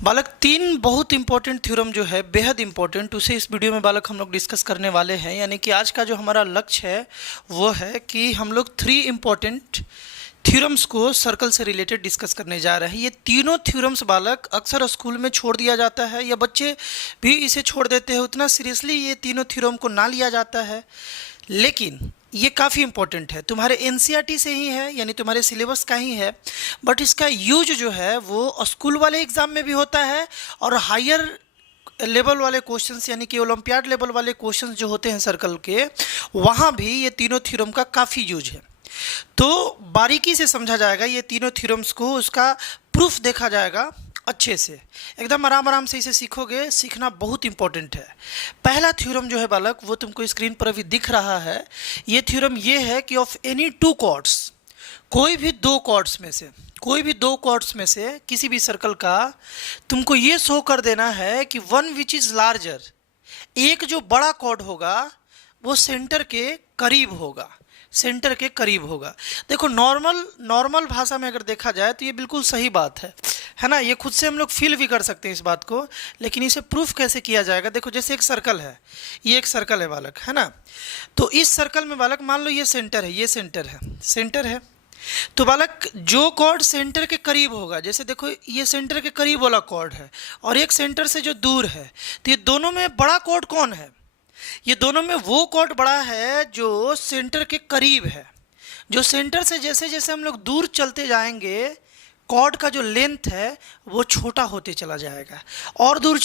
बालक तीन बहुत इंपॉर्टेंट थ्योरम जो है बेहद इंपॉर्टेंट, उसे इस वीडियो में बालक हम लोग डिस्कस करने वाले हैं। यानी कि आज का जो हमारा लक्ष्य है वो है कि हम लोग थ्री इंपॉर्टेंट थ्योरम्स को सर्कल से रिलेटेड डिस्कस करने जा रहे हैं। ये तीनों थ्योरम्स बालक अक्सर स्कूल में छोड़ दिया जाता है या बच्चे भी इसे छोड़ देते हैं, उतना सीरियसली ये तीनों थ्योरम को ना लिया जाता है, लेकिन ये काफ़ी इंपॉर्टेंट है। तुम्हारे एनसीईआरटी से ही है, यानी तुम्हारे सिलेबस का ही है, बट इसका यूज जो है वो स्कूल वाले एग्ज़ाम में भी होता है और हायर लेवल वाले क्वेश्चंस यानी कि ओलंपियाड लेवल वाले क्वेश्चंस जो होते हैं सर्कल के, वहाँ भी ये तीनों थ्योरम का काफ़ी यूज है। तो बारीकी से समझा जाएगा ये तीनों थ्योरम्स को, उसका प्रूफ देखा जाएगा अच्छे से, एकदम आराम आराम से इसे सीखोगे। सीखना बहुत इंपॉर्टेंट है। पहला थ्योरम जो है बालक वो तुमको स्क्रीन पर अभी दिख रहा है। ये थ्योरम ये है कि ऑफ एनी टू कॉर्ड्स, कोई भी दो कॉर्ड्स में से किसी भी सर्कल का तुमको ये शो कर देना है कि वन विच इज लार्जर, एक जो बड़ा कॉर्ड होगा वो सेंटर के करीब होगा, सेंटर के करीब होगा। देखो नॉर्मल भाषा में अगर देखा जाए तो ये बिल्कुल सही बात है ना। ये खुद से हम लोग फील भी कर सकते हैं इस बात को, लेकिन इसे प्रूफ कैसे किया जाएगा। देखो जैसे एक सर्कल है, ये एक सर्कल है बालक, है ना। तो इस सर्कल में बालक मान लो ये सेंटर है, ये सेंटर है। तो बालक जो कॉर्ड सेंटर के करीब होगा, जैसे देखो ये सेंटर के करीब वाला कॉर्ड है और एक सेंटर से जो दूर है, तो ये दोनों में बड़ा कॉर्ड कौन है? ये दोनों में वो कॉर्ड बड़ा है जो सेंटर के करीब है। जो सेंटर से जैसे जैसे हम लोग दूर चलते जाएंगे, कॉर्ड का जो लेंथ है वो छोटा होते चला जाएगा। और दूर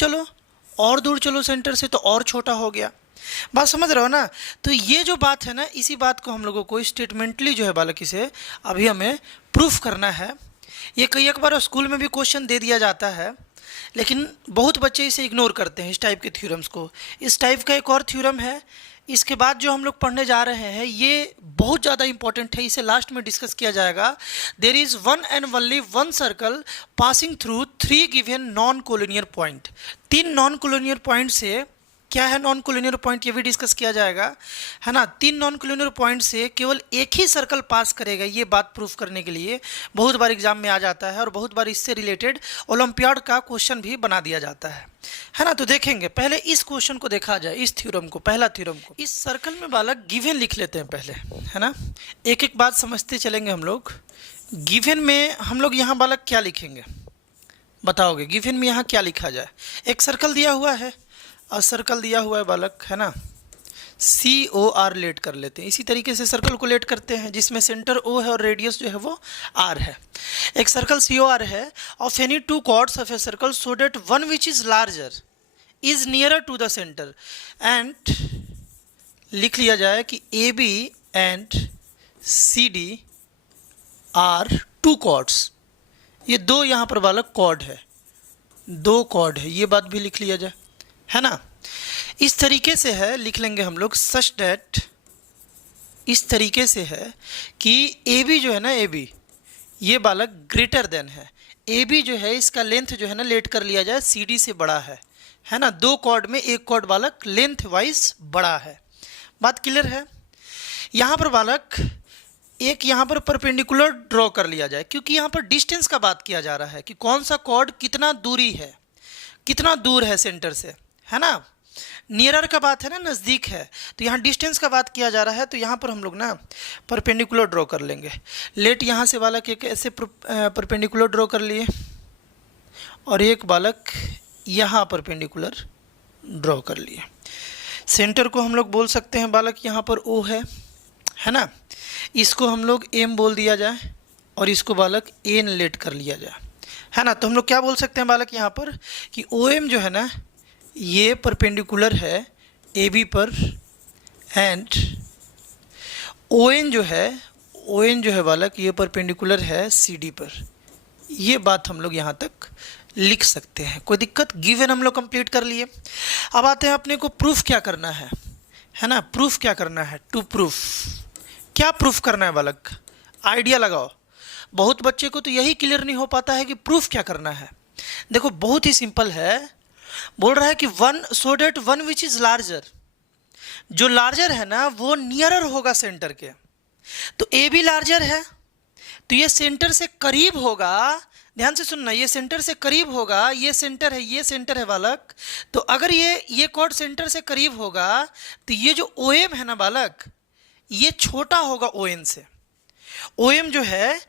चलो सेंटर से तो और छोटा हो गया। बात समझ रहे हो ना। तो ये जो बात है ना, इसी बात को हम लोगों को स्टेटमेंटली जो है बालक इसे अभी हमें प्रूफ करना है। ये कई एक बार स्कूल में भी क्वेश्चन दे दिया जाता है, लेकिन बहुत बच्चे इसे इग्नोर करते हैं, इस टाइप के थ्योरम्स को। इस टाइप का एक और थ्योरम है, इसके बाद जो हम लोग पढ़ने जा रहे हैं ये बहुत ज़्यादा इंपॉर्टेंट है, इसे लास्ट में डिस्कस किया जाएगा। There is one and only one circle passing through three given non collinear point. तीन नॉन कोलिनियर पॉइंट से, क्या है नॉन कोलिनियर पॉइंट ये भी डिस्कस किया जाएगा, है ना। तीन नॉन कोलिनियर पॉइंट से केवल एक ही सर्कल पास करेगा, ये बात प्रूफ करने के लिए बहुत बार एग्जाम में आ जाता है और बहुत बार इससे रिलेटेड ओलंपियाड का क्वेश्चन भी बना दिया जाता है ना। तो देखेंगे पहले इस क्वेश्चन को देखा जाए, इस थ्योरम को, पहला थ्योरम को। इस सर्कल में बालक गिवन लिख लेते हैं पहले, है ना। एक एक बात समझते चलेंगे हम लोग। गिवन में हम लोग यहाँ बालक क्या लिखेंगे बताओगे? गिवन में यहाँ क्या लिखा जाए? एक सर्कल दिया हुआ है और सर्कल दिया हुआ है बालक, है ना। COR लेट कर लेते हैं। इसी तरीके से सर्कल को लेट करते हैं जिसमें सेंटर O है और रेडियस जो है वो R है। एक सर्कल COR है of any two chords of a circle so that one which is larger is nearer to the centre, and लिख लिया जाए कि AB and CD are two chords. ये दो यहाँ पर बालक कॉर्ड है, दो कॉर्ड है, ये बात भी लिख लिया जाए, है ना। इस तरीके से है, लिख लेंगे हम लोग सच डेट, इस तरीके से है कि AB जो है ना, AB ये बालक ग्रेटर देन है। AB जो है इसका लेंथ जो है ना लेट कर लिया जाए CD से बड़ा है ना। दो कॉर्ड में एक कॉर्ड बालक लेंथ वाइज बड़ा है। बात क्लियर है। यहाँ पर बालक एक यहाँ पर परपेंडिकुलर ड्रॉ कर लिया जाए, क्योंकि यहाँ पर डिस्टेंस का बात किया जा रहा है कि कौन सा कॉर्ड कितना दूरी है, कितना दूर है सेंटर से, है ना। नियरर का बात है ना, नज़दीक है, तो यहाँ डिस्टेंस का बात किया जा रहा है। तो यहाँ पर हम लोग ना परपेंडिकुलर ड्रॉ कर लेंगे। लेट यहाँ से बालक एक ऐसे परपेंडिकुलर ड्रॉ कर लिए और एक बालक यहाँ परपेंडिकुलर ड्रॉ कर लिए। सेंटर को हम लोग बोल सकते हैं बालक यहाँ पर O है ना। इसको हम लोग M बोल दिया जाए और इसको बालक N लेट कर लिया जाए, है ना। तो हम लोग क्या बोल सकते हैं बालक यहाँ पर कि OM जो है ना ये परपेंडिकुलर है AB पर, एंड ON जो है बालक ये परपेंडिकुलर है CD पर। ये बात हम लोग यहाँ तक लिख सकते हैं, कोई दिक्कत। गिवन हम लोग कंप्लीट कर लिए। अब आते हैं अपने को प्रूफ क्या करना है ना। प्रूफ क्या करना है? टू प्रूफ क्या प्रूफ करना है बालक? आइडिया लगाओ। बहुत बच्चे को तो यही क्लियर नहीं हो पाता है कि प्रूफ क्या करना है। देखो बहुत ही सिंपल है, बोल रहा है कि one so that one which is larger, जो लार्जर है ना वो नियरर होगा सेंटर के। तो AB लार्जर है तो ये सेंटर से करीब होगा ध्यान से सुनना, ये सेंटर से करीब होगा, ये सेंटर है, ये सेंटर है बालक, तो अगर ये कॉर्ड सेंटर से करीब होगा तो ये जो OM है ना बालक, ये छोटा होगा ON से। OM जो है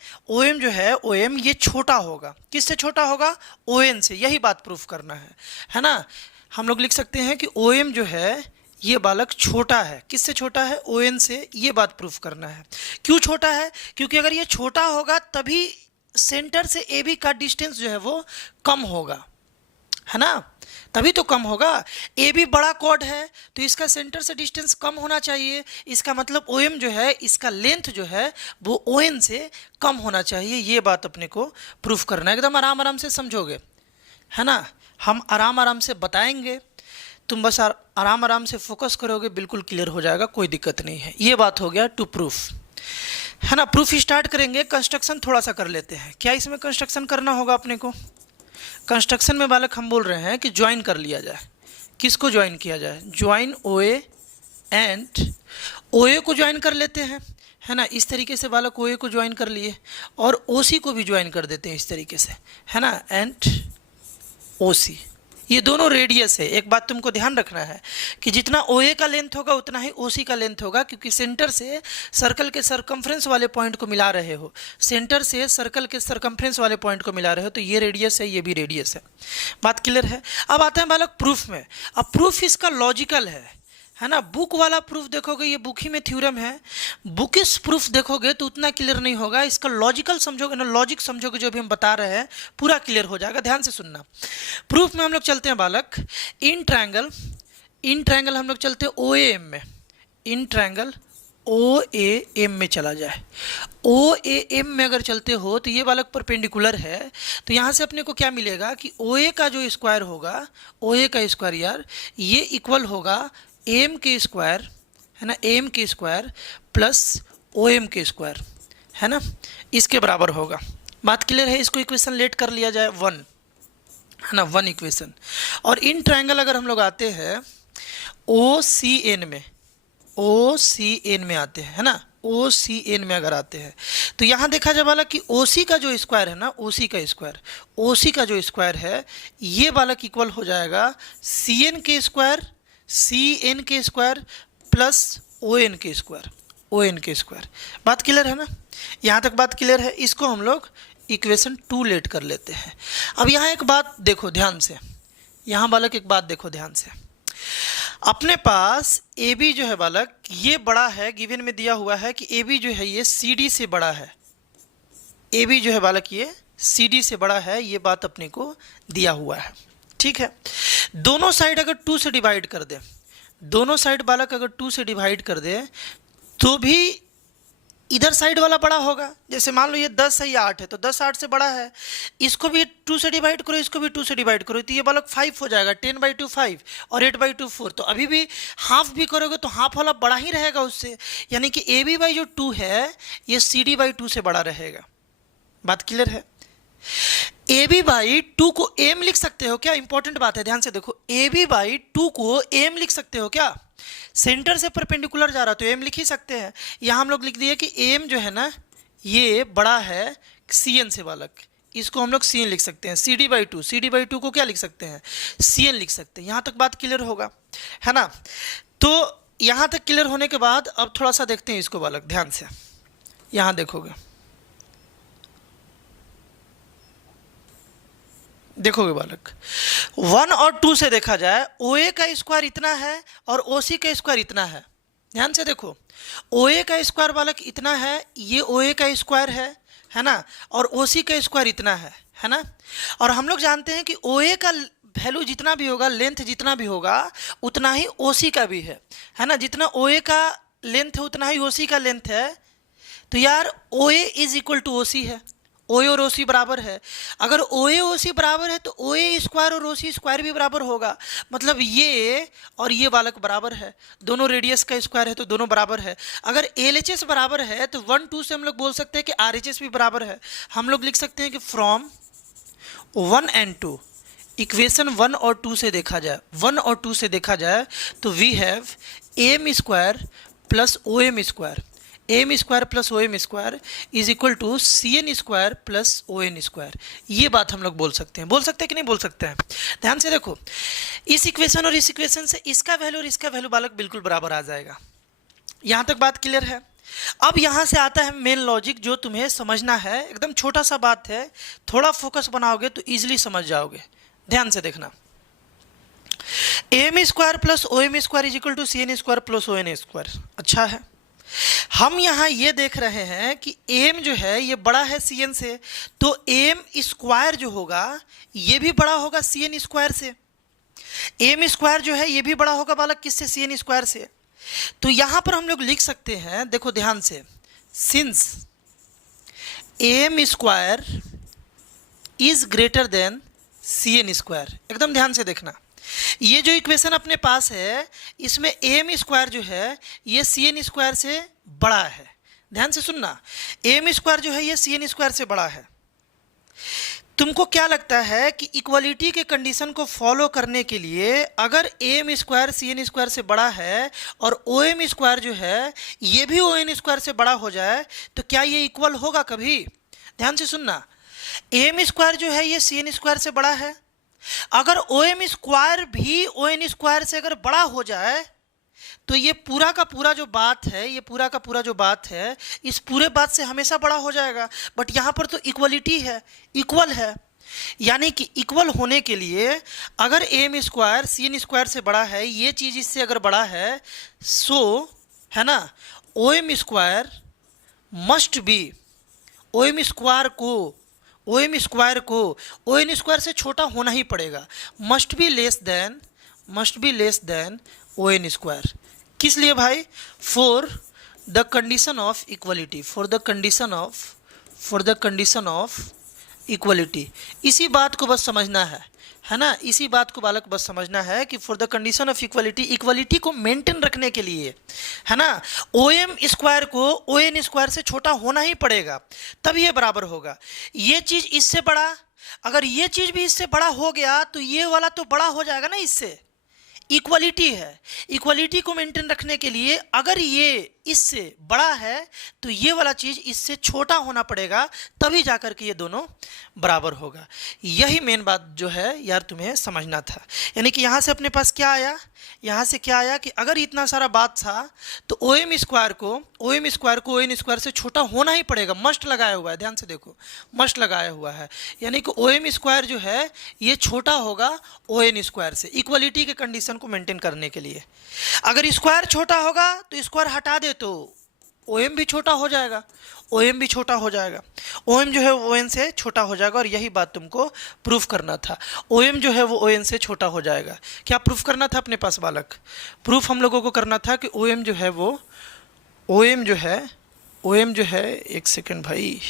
OM ये छोटा होगा, किससे छोटा होगा? ON से। यही बात प्रूफ करना है ना। हम लोग लिख सकते हैं कि OM जो है ये बालक छोटा है, किससे छोटा है? ON से। ये बात प्रूफ करना है। क्यों छोटा है? क्योंकि अगर ये छोटा होगा तभी सेंटर से AB का डिस्टेंस जो है वो कम होगा, है ना, तभी तो कम होगा। AB बड़ा कॉर्ड है तो इसका सेंटर से डिस्टेंस कम होना चाहिए, इसका मतलब OM जो है इसका लेंथ जो है वो ON से कम होना चाहिए। ये बात अपने को प्रूफ करना है। एकदम आराम आराम से समझोगे, है ना, हम आराम आराम से बताएंगे, तुम बस आराम आराम से फोकस करोगे, बिल्कुल क्लियर हो जाएगा, कोई दिक्कत नहीं है। ये बात हो गया टू प्रूफ, है ना। प्रूफ स्टार्ट करेंगे, कंस्ट्रक्शन थोड़ा सा कर लेते हैं। क्या इसमें कंस्ट्रक्शन करना होगा अपने को? कंस्ट्रक्शन में बालक हम बोल रहे हैं कि ज्वाइन कर लिया जाए। किसको ज्वाइन किया जाए? ज्वाइन OA एंड OA को ज्वाइन कर लेते हैं, है ना। इस तरीके से बालक OA को ज्वाइन कर लिए और OC को भी ज्वाइन कर देते हैं इस तरीके से, है ना, एंड OC। ये दोनों रेडियस है। एक बात तुमको ध्यान रखना है कि जितना OA का लेंथ होगा उतना ही OC का लेंथ होगा, क्योंकि सेंटर से सर्कल के सरकमफ्रेंस वाले पॉइंट को मिला रहे हो, सेंटर से सर्कल के सरकमफ्रेंस वाले पॉइंट को मिला रहे हो, तो ये रेडियस है, ये भी रेडियस है। बात क्लियर है? अब आते हैं बालक प्रूफ में। अब प्रूफ इसका लॉजिकल है ना। बुक वाला प्रूफ देखोगे, ये बुक ही में थ्योरम है, बुकिश प्रूफ देखोगे तो उतना क्लियर नहीं होगा। इसका लॉजिकल समझोगे ना, लॉजिक समझोगे, जो भी हम बता रहे हैं पूरा क्लियर हो जाएगा। ध्यान से सुनना। प्रूफ में हम लोग चलते हैं बालक इन ट्रायंगल हम लोग चलते हैं OAM में। इन ट्रायंगल OAM में चला जाए। OAM में अगर चलते हो तो ये बालक परपेंडिकुलर है, तो यहाँ से अपने को क्या मिलेगा कि OA का जो स्क्वायर होगा, OA का स्क्वायर यार, ये इक्वल होगा AM के स्क्वायर, है ना, AM के स्क्वायर प्लस OM के स्क्वायर, है ना, इसके बराबर होगा। बात क्लियर है? इसको इक्वेशन लेट कर लिया जाए 1, है ना, 1 इक्वेशन। और इन ट्रायंगल अगर हम लोग आते हैं OCN में आते हैं, है ना, OCN में अगर आते हैं तो यहाँ देखा जाए बालक कि OC का जो स्क्वायर है ना, OC का जो स्क्वायर है, ये बालक इक्वल हो जाएगा CN के स्क्वायर प्लस ON के स्क्वायर। बात क्लियर है ना? यहाँ तक बात क्लियर है। इसको हम लोग इक्वेशन 2 लेट कर लेते हैं। अब यहाँ एक बात देखो ध्यान से, यहाँ बालक एक बात देखो ध्यान से। अपने पास AB जो है बालक ये बड़ा है, गिवन में दिया हुआ है कि AB जो है ये CD से बड़ा है। AB जो है बालक ये CD से बड़ा है, ये बात अपने को दिया हुआ है, ठीक है। दोनों साइड अगर 2 से डिवाइड कर दे, दोनों साइड बालक अगर 2 से डिवाइड कर दे तो भी इधर साइड वाला बड़ा होगा। जैसे मान लो ये 10 है या 8 है, तो 10 8 से बड़ा है। इसको भी 2 से डिवाइड करो, इसको भी 2 से डिवाइड करो, तो ये बालक 5 हो जाएगा। 10/2 5 और 8/2 4। तो अभी भी हाफ भी करोगे तो हाफ वाला बड़ा ही रहेगा उससे, यानी कि AB जो 2 है ये CD/2 से बड़ा रहेगा। बात क्लियर है? AB/2 को M लिख सकते हो क्या? इंपॉर्टेंट बात है, ध्यान से देखो। AB/2 को M लिख सकते हो क्या? सेंटर से परपेंडिकुलर जा रहा तो M लिख ही सकते हैं। यहाँ हम लोग लिख दिए कि M जो है ना ये बड़ा है CN से बालक, इसको हम लोग CN लिख सकते हैं। CD/2 को क्या लिख सकते हैं? CN लिख सकते हैं। यहाँ तक बात क्लियर होगा, है ना। तो यहाँ तक क्लियर होने के बाद अब थोड़ा सा देखते हैं इसको बालक, ध्यान से। यहाँ देखोगे बालक 1 और 2 से देखा जाए OA का स्क्वायर इतना है और OC का स्क्वायर इतना है। ध्यान से देखो, OA का स्क्वायर बालक इतना है, ये OA का स्क्वायर है ना, और OC का स्क्वायर इतना है ना। और हम लोग जानते हैं कि OA का वैल्यू जितना भी होगा, लेंथ जितना भी होगा उतना ही OC का भी है ना। जितना OA का लेंथ है उतना ही OC का लेंथ है। तो यार OA is equal to OC है, OA और OC बराबर है। अगर OA OC बराबर है तो OA स्क्वायर और OC स्क्वायर भी बराबर होगा, मतलब ये और ये बालक बराबर है। दोनों रेडियस का स्क्वायर है तो दोनों बराबर है। अगर LHS बराबर है तो 1 2 से हम लोग बोल सकते हैं कि RHS भी बराबर है। हम लोग लिख सकते हैं कि फ्रॉम 1 and 2 इक्वेशन 1 और 2 से देखा जाए, 1 और 2 से देखा जाए तो we have AM square plus OM square M square plus O M square is equal to C N square plus O N square. ये बात हम लोग बोल सकते हैं कि नहीं बोल सकते हैं? ध्यान से देखो, इस इक्वेशन और इस इक्वेशन से इसका वैल्यू और इसका वैल्यू बालक बिल्कुल बराबर आ जाएगा। यहाँ तक बात क्लियर है? अब यहाँ से आता है मेन लॉजिक जो तुम्हें समझना है, एकदम छोटा सा बात है, थोड़ा फोकस बनाओगे तो इजीली समझ जाओगे। ध्यान से देखना, M square plus O M square is equal to C N square plus O N square. अच्छा है, हम यहाँ ये देख रहे हैं कि एम जो है ये बड़ा है सी एन से, तो एम स्क्वायर जो होगा ये भी बड़ा होगा सी एन स्क्वायर से। एम स्क्वायर जो है ये भी बड़ा होगा बालक किससे? सी एन स्क्वायर से। तो यहाँ पर हम लोग लिख सकते हैं, देखो ध्यान से, since M square is greater than C N square. एकदम ध्यान से देखना, ये जो इक्वेशन अपने पास है इसमें एम स्क्वायर जो है ये सी एन स्क्वायर से बड़ा है। ध्यान से सुनना, एम स्क्वायर जो है ये सी एन स्क्वायर से बड़ा है। तुमको क्या लगता है कि इक्वलिटी के कंडीशन को फॉलो करने के लिए अगर M square C N square से बड़ा है और ओ एम स्क्वायर जो है ये भी ओ एन स्क्वायर से बड़ा हो जाए तो क्या ये इक्वल होगा कभी? ध्यान से सुनना, एम स्क्वायर जो है ये सी एन स्क्वायर से बड़ा है, अगर ओ एम स्क्वायर भी ओ एन स्क्वायर से अगर बड़ा हो जाए तो ये पूरा का पूरा जो बात है, ये पूरा का पूरा जो बात है इस पूरे बात से हमेशा बड़ा हो जाएगा। बट यहाँ पर तो इक्वलिटी है, इक्वल है, यानी कि इक्वल होने के लिए अगर M square C N square से बड़ा है, ये चीज़ इससे अगर बड़ा है, सो है ना, O M square must be, O M square को ओ एम स्क्वायर से छोटा होना ही पड़ेगा, must be less than O N square. किस लिए भाई? For the condition of equality, for the condition of equality. इसी बात को बस समझना है ना, इसी बात को बालक बस समझना है कि for the condition of equality, equality को मेंटेन रखने के लिए है ना, ओ एम स्क्वायर को ओ एन स्क्वायर से छोटा होना ही पड़ेगा, तब ये बराबर होगा। ये चीज़ इससे बड़ा, अगर ये चीज़ भी इससे बड़ा हो गया तो ये वाला तो बड़ा हो जाएगा ना इससे। इक्वलिटी है, इक्वलिटी को मेंटेन रखने के लिए अगर ये इससे बड़ा है तो ये वाला चीज़ इससे छोटा होना पड़ेगा, तभी जाकर के ये दोनों बराबर होगा। यही मेन बात जो है यार तुम्हें समझना था। यानी कि यहाँ से अपने पास क्या आया, यहाँ से क्या आया कि अगर इतना सारा बात था तो ओ एम स्क्वायर को ओ एन स्क्वायर से छोटा होना ही पड़ेगा, मस्ट लगाया हुआ है। ध्यान से देखो, मस्ट लगाया हुआ है, यानी कि ओ एम स्क्वायर जो है ये छोटा होगा ओ एन स्क्वायर से, इक्वलिटी के कंडीशन को मेंटेन करने के लिए। अगर स्क्वायर छोटा होगा तो स्क्वायर हटा दे तो ओ एम भी छोटा हो जाएगा, ओ एम भी छोटा हो जाएगा, ओ एम जो है ओ एन से छोटा हो जाएगा। और यही बात तुमको प्रूफ करना था, ओ एम जो है वो ओ एन से छोटा हो जाएगा। क्या प्रूफ करना था अपने पास बालक? प्रूफ हम लोगों को करना था कि ओ एम जो है वो ओ एम जो है एक सेकेंड भाई,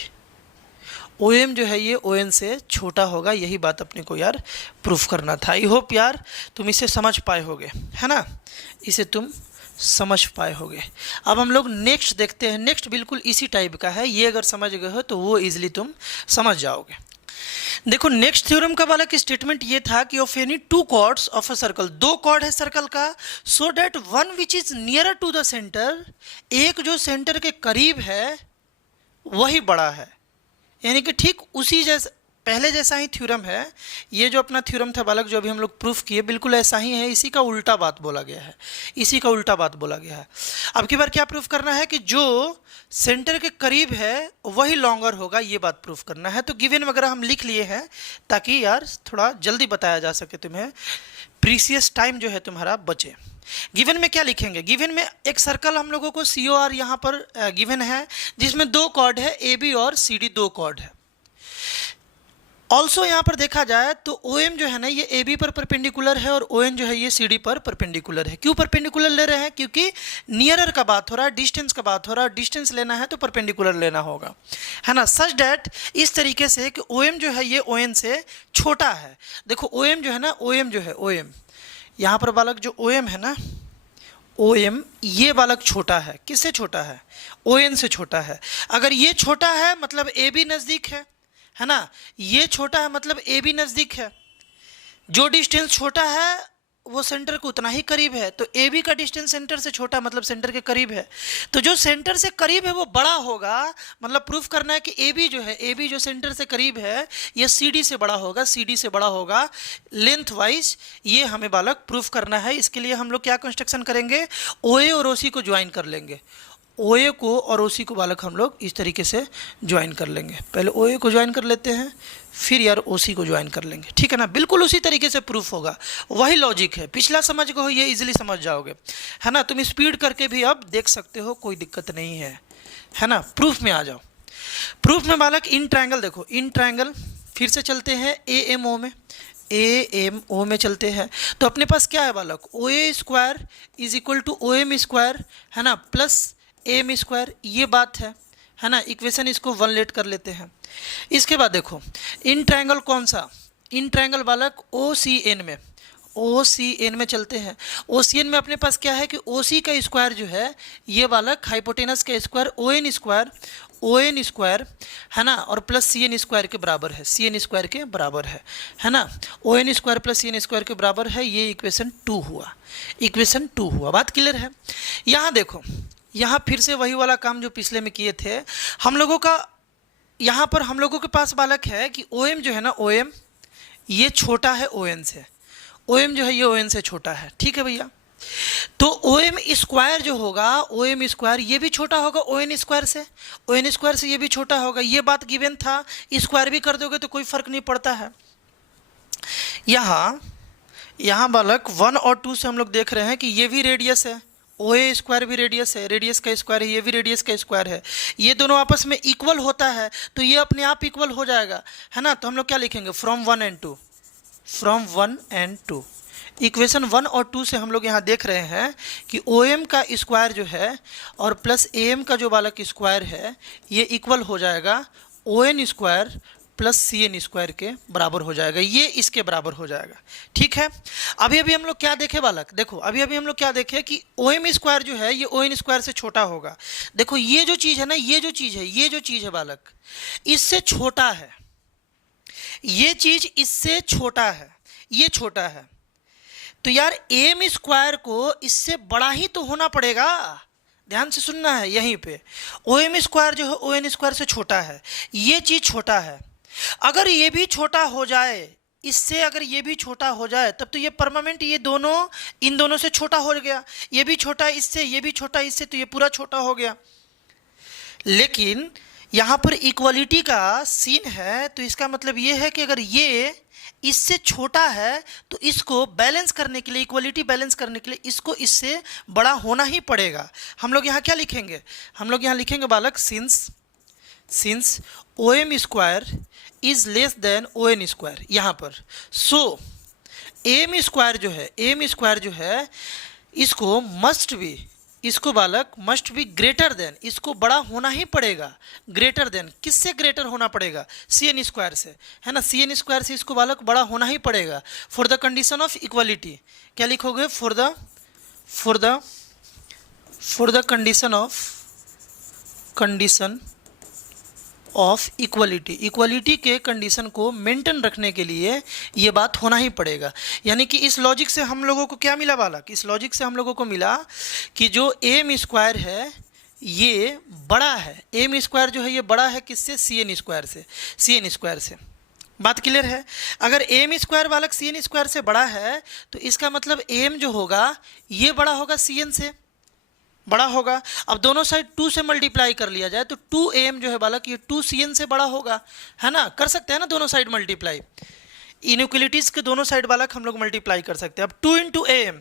ओ एम जो है ये ओ एन से छोटा होगा। यही बात अपने को यार प्रूफ करना था। आई होप यार तुम इसे समझ पाए होगे, है ना, इसे तुम समझ पाए होगे। अब हम लोग नेक्स्ट देखते हैं। नेक्स्ट बिल्कुल इसी टाइप का है, ये अगर समझ गए हो तो वो इजीली तुम समझ जाओगे। देखो नेक्स्ट थ्योरम का वाला की स्टेटमेंट ये था कि of any two chords of a circle, दो कॉर्ड है सर्कल का, so that one which is nearer to the centre, एक जो सेंटर के करीब है वही बड़ा है। यानी कि ठीक उसी जैसा पहले जैसा ही थ्योरम है। ये जो अपना थ्योरम था बालक जो अभी हम लोग प्रूफ किए बिल्कुल ऐसा ही है, इसी का उल्टा बात बोला गया है, इसी का उल्टा बात बोला गया है। अब की बार क्या प्रूफ करना है कि जो सेंटर के करीब है वही लॉन्गर होगा, ये बात प्रूफ करना है। तो गिवन वगैरह हम लिख लिए हैं ताकि यार थोड़ा जल्दी बताया जा सके, तुम्हें प्रीसियस टाइम जो है तुम्हारा बचे। गिवन में क्या लिखेंगे? गिवन में एक सर्कल हम लोगों को सी ओ आर यहाँ पर गिवन है जिसमें दो कॉर्ड है, ए बी और सी डी, दो कॉर्ड है। ऑल्सो यहाँ पर देखा जाए तो ओ एम जो है ना ये ए बी पर परपेंडिकुलर है और ओ एन जो है ये सी डी पर परपेंडिकुलर है। क्यों परपेंडिकुलर ले रहे हैं? क्योंकि नियरर का बात हो रहा है, डिस्टेंस का बात हो रहा है, डिस्टेंस लेना है तो परपेंडिकुलर लेना होगा, है ना। सच डैट इस तरीके से कि ओ एम जो है ये ओ एन से छोटा है। देखो ओ एम जो है ना, ओ एम जो है ओ एम यहाँ पर बालक जो ओ एम है ना, ओ एम ये बालक छोटा है। किससे छोटा है? ओ एन से छोटा है। अगर ये छोटा है मतलब ए बी नज़दीक है ना, ये छोटा है मतलब ए बी नज़दीक है। जो डिस्टेंस छोटा है वो सेंटर के उतना ही करीब है, तो ए बी का डिस्टेंस सेंटर से छोटा मतलब सेंटर के करीब है, तो जो सेंटर से करीब है वो बड़ा होगा, मतलब प्रूफ करना है कि ए बी जो है, ए बी जो सेंटर से करीब है ये सी डी से बड़ा होगा, सी डी से बड़ा होगा लेंथ वाइज, ये हमें बालक प्रूफ करना है। इसके लिए हम लोग क्या कंस्ट्रक्शन करेंगे, ओ ए और ओ सी को ज्वाइन कर लेंगे, ओ ए को और ओ सी को बालक हम लोग इस तरीके से ज्वाइन कर लेंगे। पहले ओ ए को ज्वाइन कर लेते हैं, फिर यार ओ सी को ज्वाइन कर लेंगे, ठीक है ना। बिल्कुल उसी तरीके से प्रूफ होगा, वही लॉजिक है, पिछला समझ गए हो, ये इजीली समझ जाओगे, है ना। तुम स्पीड करके भी अब देख सकते हो, कोई दिक्कत नहीं है ना। प्रूफ में आ जाओ। प्रूफ में बालक इन ट्रायंगल देखो, इन ट्रायंगल फिर से चलते हैं ए एम ओ में, ए एम ओ में चलते हैं, तो अपने पास क्या है बालक, O A square is equal to O M square, है ना, प्लस एम स्क्वायर, ये बात है ना। इक्वेशन इसको 1 लेट कर लेते हैं। इसके बाद देखो इन ट्रायंगल कौन सा, इन ट्रायंगल बालक ओ सी एन में, ओ सी एन में चलते हैं। ओ सी एन में अपने पास क्या है कि ओ सी का स्क्वायर जो है ये बालक हाइपोटेनस का स्क्वायर ओ एन स्क्वायर, है ना, और प्लस सी एन स्क्वायर के बराबर है, सी एन स्क्वायर के बराबर है ना। O N square plus C N square के बराबर है, ये इक्वेशन 2 हुआ, इक्वेशन 2 हुआ। बात क्लियर है। यहाँ देखो, यहाँ फिर से वही वाला काम जो पिछले में किए थे हम लोगों का, यहाँ पर हम लोगों के पास बालक है कि ओ एम जो है ना, ओ एम ये छोटा है ओ एन से, ओ एम जो है ये ओ एन से छोटा है, ठीक है भैया। तो ओ एम स्क्वायर जो होगा, ओ एम स्क्वायर ये भी छोटा होगा ओ एन स्क्वायर से, ओ एन स्क्वायर से ये भी छोटा होगा, ये बात गिवन था। स्क्वायर भी कर दोगे तो कोई फर्क नहीं पड़ता है। यहाँ बालक 1 और 2 से हम लोग देख रहे हैं कि ये भी रेडियस है, ओ ए स्क्वायर भी रेडियस है, रेडियस का स्क्वायर है, ये भी रेडियस का स्क्वायर है, ये दोनों आपस में इक्वल होता है, तो ये अपने आप इक्वल हो जाएगा, है ना। तो हम लोग क्या लिखेंगे, फ्रॉम 1 एंड 2, इक्वेशन 1 और 2 से हम लोग यहाँ देख रहे हैं कि ओ एम का स्क्वायर जो है और प्लस ए एम का जो बालक स्क्वायर है ये इक्वल हो जाएगा O N square plus C N square के बराबर हो जाएगा, ये इसके बराबर हो जाएगा, ठीक है। अभी हम लोग क्या देखे बालक, देखो अभी हम लोग क्या देखे कि ओ एम स्क्वायर जो है ये ओ एन स्क्वायर से छोटा होगा। देखो ये जो चीज़ है ना, ये जो चीज़ है बालक, इससे छोटा है, ये चीज़ इससे छोटा है, ये छोटा है, तो यार एम स्क्वायर को इससे बड़ा ही तो होना पड़ेगा। ध्यान से सुनना है, यहीं पे ओ एम स्क्वायर जो है ओ एन स्क्वायर से छोटा है, ये चीज़ छोटा है। अगर ये भी छोटा हो जाए इससे, अगर ये भी छोटा हो जाए तब तो ये परमानेंट, ये दोनों इन दोनों से छोटा हो गया, ये भी छोटा इससे, ये भी छोटा इससे, तो ये पूरा छोटा हो गया। लेकिन यहाँ पर इक्वलिटी का सीन है, तो इसका मतलब ये है कि अगर ये इससे छोटा है तो इसको बैलेंस करने के लिए, इक्वलिटी बैलेंस करने के लिए इसको इससे बड़ा होना ही पड़ेगा। हम लोग यहाँ क्या लिखेंगे, हम लोग यहाँ लिखेंगे बालक since O M square is less than O N square, यहाँ पर सो एम स्क्वायर जो है इसको मस्ट बी, इसको बालक मस्ट बी ग्रेटर देन, इसको बड़ा होना ही पड़ेगा, ग्रेटर देन, किससे ग्रेटर होना पड़ेगा, सी एन स्क्वायर से, है ना, सी एन स्क्वायर से इसको बालक बड़ा होना ही पड़ेगा। For the condition of equality क्या लिखोगे, for the condition of equality के कंडीशन को मेंटेन रखने के लिए ये बात होना ही पड़ेगा। यानी कि इस लॉजिक से हम लोगों को क्या मिला बालक, इस लॉजिक से हम लोगों को मिला कि जो एम स्क्वायर है ये बड़ा है, एम स्क्वायर जो है ये बड़ा है किससे, सी एन स्क्वायर से। बात क्लियर है। अगर एम स्क्वायर बालक सी एन स्क्वायर से बड़ा है तो इसका मतलब एम जो होगा ये बड़ा होगा सी एन से, बड़ा होगा। अब दोनों साइड 2 से मल्टीप्लाई कर लिया जाए तो 2am जो है बालक ये 2cn से बड़ा होगा, है ना, कर सकते हैं ना दोनों साइड मल्टीप्लाई, इनइक्वलिटीज़ के दोनों साइड बालक हम लोग मल्टीप्लाई कर सकते हैं। अब 2 इंटू am,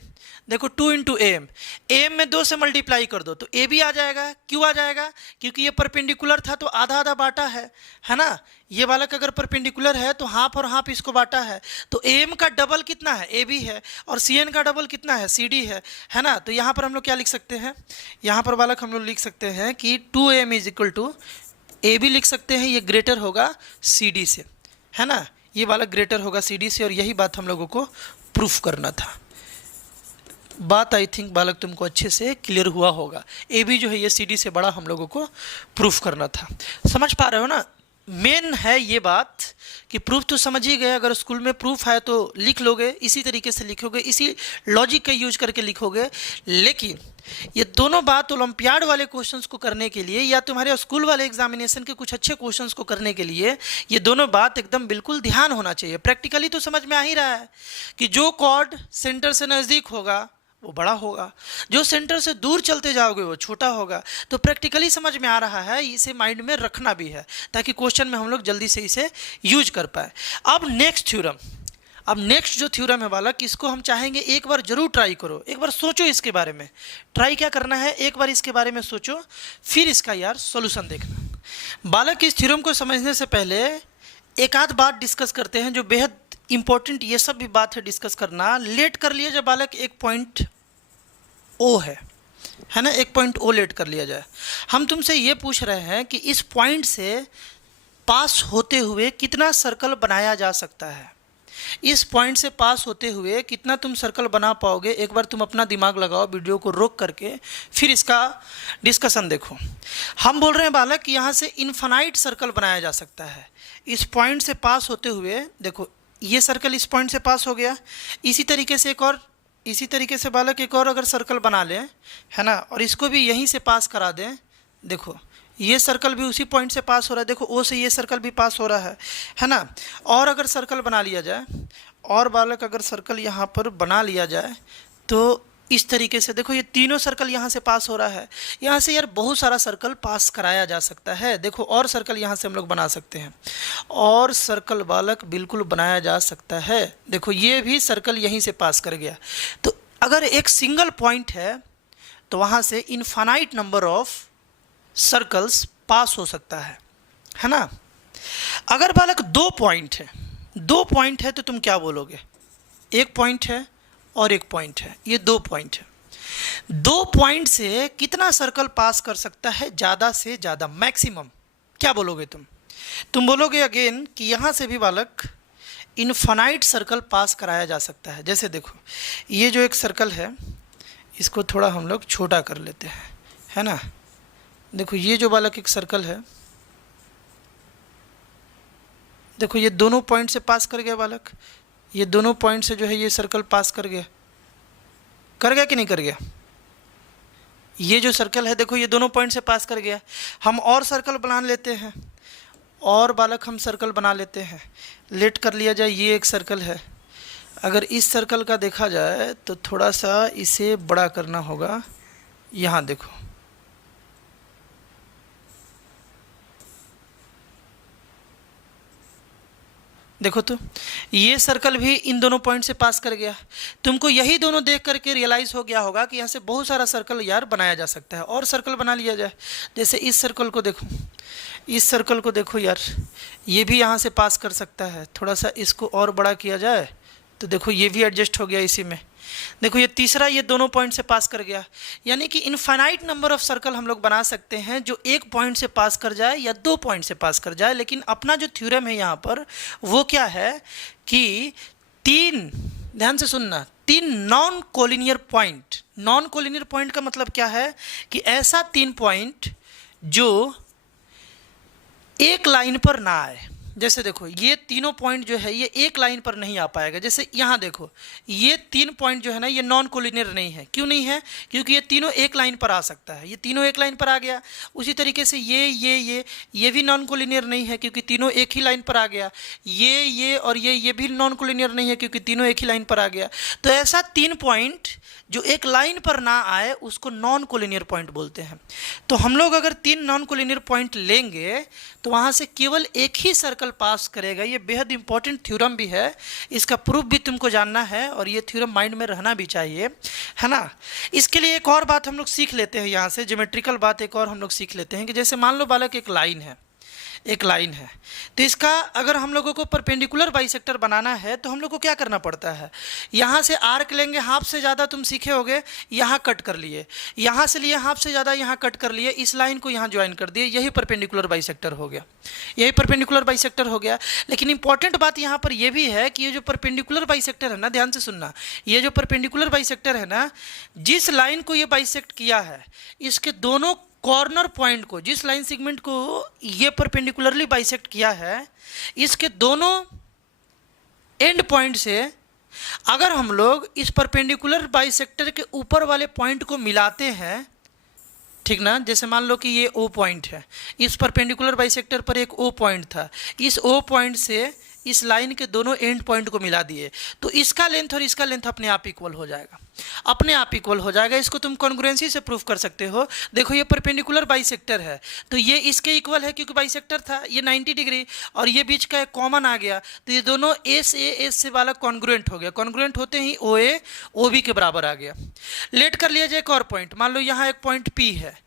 देखो 2 इंटू am, am में 2 से मल्टीप्लाई कर दो तो a भी आ जाएगा। क्यों आ जाएगा, क्योंकि ये परपेंडिकुलर था तो आधा आधा बांटा है ना। ये बालक अगर परपेंडिकुलर है तो हाफ और हाफ इसको बांटा है, तो am का डबल कितना है, ab है, और cn का डबल कितना है, cd है ना। तो यहाँ पर हम लोग क्या लिख सकते हैं, यहाँ पर बालक हम लोग लिख सकते हैं कि 2am is equal to a भी लिख सकते हैं, ये ग्रेटर होगा cd से, है ना, ये बालक ग्रेटर होगा cd से, और यही बात हम लोगों को प्रूफ करना था। बात आई थिंक बालक तुमको अच्छे से क्लियर हुआ होगा। ए बी जो है ये सी डी से बड़ा हम लोगों को प्रूफ करना था, समझ पा रहे हो ना। मेन है ये बात कि प्रूफ तो समझ ही गए, अगर स्कूल में प्रूफ है तो लिख लोगे, इसी तरीके से लिखोगे, इसी लॉजिक का यूज करके लिखोगे। लेकिन ये दोनों बात ओलंपियाड वाले क्वेश्चंस को करने के लिए या तुम्हारे स्कूल वाले एग्जामिनेशन के कुछ अच्छे क्वेश्चंस को करने के लिए ये दोनों बात एकदम बिल्कुल ध्यान होना चाहिए। प्रैक्टिकली तो समझ में आ ही रहा है कि जो कॉर्ड सेंटर से नज़दीक होगा वो बड़ा होगा, जो सेंटर से दूर चलते जाओगे वो छोटा होगा। तो प्रैक्टिकली समझ में आ रहा है, इसे माइंड में रखना भी है ताकि क्वेश्चन में हम लोग जल्दी से इसे यूज कर पाए। अब नेक्स्ट जो थ्योरम है बालक, इसको हम चाहेंगे एक बार जरूर ट्राई करो, एक बार सोचो इसके बारे में। ट्राई क्या करना है, एक बार इसके बारे में सोचो, फिर इसका यार सॉल्यूशन देखना। बालक इस थ्योरम को समझने से पहले एक आध बात डिस्कस करते हैं जो बेहद इंपॉर्टेंट, ये सब भी बात है डिस्कस करना। लेट कर लिया जाए बालक, एक पॉइंट ओ है ना, एक पॉइंट ओ लेट कर लिया जाए। हम तुमसे ये पूछ रहे हैं कि इस पॉइंट से पास होते हुए कितना सर्कल बनाया जा सकता है। इस पॉइंट से पास होते हुए कितना तुम सर्कल बना पाओगे, एक बार तुम अपना दिमाग लगाओ, वीडियो को रोक करके फिर इसका डिस्कशन देखो। हम बोल रहे हैं बालक कि यहाँ से इन्फिनाइट सर्कल बनाया जा सकता है इस पॉइंट से पास होते हुए। देखो ये सर्कल इस पॉइंट से पास हो गया, इसी तरीके से एक और, इसी तरीके से बालक एक और अगर सर्कल बना लें, है ना, और इसको भी यहीं से पास करा दें। देखो ये सर्कल भी उसी पॉइंट से पास हो रहा है, देखो ओ से ये सर्कल भी पास हो रहा है ना। और अगर सर्कल बना लिया जाए, और बालक अगर सर्कल यहाँ पर बना लिया जाए तो इस तरीके से देखो ये तीनों सर्कल यहाँ से पास हो रहा है। यहाँ से यार बहुत सारा सर्कल पास कराया जा सकता है। देखो और सर्कल यहाँ से हम लोग बना सकते हैं, और सर्कल बालक बिल्कुल बनाया जा सकता है। देखो ये भी सर्कल यहीं से पास कर गया। तो अगर एक सिंगल पॉइंट है तो वहाँ से इनफाइनाइट नंबर ऑफ सर्कल्स पास हो सकता है ना। अगर बालक दो पॉइंट है तो तुम क्या बोलोगे, एक पॉइंट है और एक पॉइंट है, ये दो पॉइंट है। दो पॉइंट से कितना सर्कल पास कर सकता है ज़्यादा से ज़्यादा, मैक्सिमम, क्या बोलोगे तुम बोलोगे अगेन कि यहाँ से भी बालक इनफाइनाइट सर्कल पास कराया जा सकता है। जैसे देखो ये जो एक सर्कल है इसको थोड़ा हम लोग छोटा कर लेते हैं, है ना। देखो ये जो बालक एक सर्कल है, देखो ये दोनों पॉइंट से पास कर गया बालक, ये दोनों पॉइंट से जो है ये सर्कल पास कर गया कि नहीं कर गया। ये जो सर्कल है देखो ये दोनों पॉइंट से पास कर गया। हम और सर्कल बना लेते हैं, और बालक हम सर्कल बना लेते हैं। लेट कर लिया जाए, ये एक सर्कल है। अगर इस सर्कल का देखा जाए तो थोड़ा सा इसे बड़ा करना होगा। यहाँ देखो देखो तो ये सर्कल भी इन दोनों पॉइंट से पास कर गया। तुमको यही दोनों देख करके रियलाइज़ हो गया होगा कि यहाँ से बहुत सारा सर्कल यार बनाया जा सकता है। और सर्कल बना लिया जाए, जैसे इस सर्कल को देखो, इस सर्कल को देखो यार, ये भी यहाँ से पास कर सकता है। थोड़ा सा इसको और बड़ा किया जाए तो देखो ये भी एडजस्ट हो गया इसी में। देखो ये तीसरा, ये दोनों पॉइंट से पास कर गया। यानी कि इनफाइनाइट नंबर ऑफ सर्कल हम लोग बना सकते हैं जो एक पॉइंट से पास कर जाए या दो पॉइंट से पास कर जाए। लेकिन अपना जो थ्योरम है यहाँ पर वो क्या है कि तीन, ध्यान से सुनना, तीन non collinear point. Non collinear point का मतलब क्या है कि ऐसा तीन पॉइंट जो एक लाइन पर ना आए। जैसे देखो ये तीनों पॉइंट जो है ये एक लाइन पर नहीं आ पाएगा। जैसे यहाँ देखो ये तीन पॉइंट जो है ना ये नॉन कोलिनियर नहीं है। क्यों नहीं है? क्योंकि ये तीनों एक लाइन पर आ सकता है, ये तीनों एक लाइन पर आ गया। उसी तरीके से ये भी नॉन कोलिनियर नहीं है क्योंकि तीनों एक ही लाइन पर आ गया। ये और ये भी नॉन कोलिनियर नहीं है क्योंकि तीनों एक ही लाइन पर आ गया। तो ऐसा तीन पॉइंट जो एक लाइन पर ना आए उसको नॉन कोलिनियर पॉइंट बोलते हैं। तो हम लोग अगर तीन नॉन कोलिनियर पॉइंट लेंगे तो वहाँ से केवल एक ही सर्कल पास करेगा। ये बेहद इंपॉर्टेंट थ्योरम भी है, इसका प्रूफ भी तुमको जानना है और ये थ्योरम माइंड में रहना भी चाहिए, है ना। इसके लिए एक और बात हम लोग सीख लेते हैं, यहाँ से ज्योमेट्रिकल बात एक और हम लोग सीख लेते हैं कि जैसे मान लो बालक एक लाइन है तो इसका अगर हम लोगों को परपेंडिकुलर बाइसेक्टर बनाना है तो हम लोग को क्या करना पड़ता है, यहाँ से आर्क लेंगे, हाफ से ज़्यादा तुम सीखे होगे, यहाँ कट कर लिए, यहाँ से लिए हाफ से ज़्यादा यहाँ कट कर लिए, इस लाइन को यहाँ ज्वाइन कर दिए, यही परपेंडिकुलर बाइसेक्टर हो गया, यही परपेंडिकुलर बाइसेक्टर हो गया। लेकिन इंपॉर्टेंट बात यहाँ पर यह भी है कि ये जो परपेंडिकुलर बाइसेक्टर है ना, ध्यान से सुनना, ये जो परपेंडिकुलर बाइसेक्टर है ना, जिस लाइन को ये बाइसेक्ट किया है इसके दोनों कॉर्नर पॉइंट को, जिस लाइन सेगमेंट को ये परपेंडिकुलरली बाइसेक्ट किया है, इसके दोनों एंड पॉइंट से अगर हम लोग इस परपेंडिकुलर बाइसेक्टर के ऊपर वाले पॉइंट को मिलाते हैं, ठीक ना, जैसे मान लो कि ये ओ पॉइंट है, इस परपेंडिकुलर बाइसेक्टर पर एक ओ पॉइंट था, इस ओ पॉइंट से इस लाइन के दोनों एंड पॉइंट को मिला दिए, तो इसका लेंथ और इसका लेंथ अपने आप इक्वल हो जाएगा, अपने आप इक्वल हो जाएगा। इसको तुम कॉन्ग्रुएंसी से प्रूफ कर सकते हो। देखो ये परपेंडिकुलर बाइसेक्टर है तो ये इसके इक्वल है, क्योंकि बाइसेक्टर था ये 90 डिग्री और ये बीच का एक कॉमन आ गया, तो ये दोनों एस से वाला कॉन्ग्रुएंट हो गया। कॉन्ग्रुएंट होते ही ओ ए ओ बी के बराबर आ गया। लेट कर लिया जाए एक और पॉइंट, मान लो यहाँ एक पॉइंट पी है,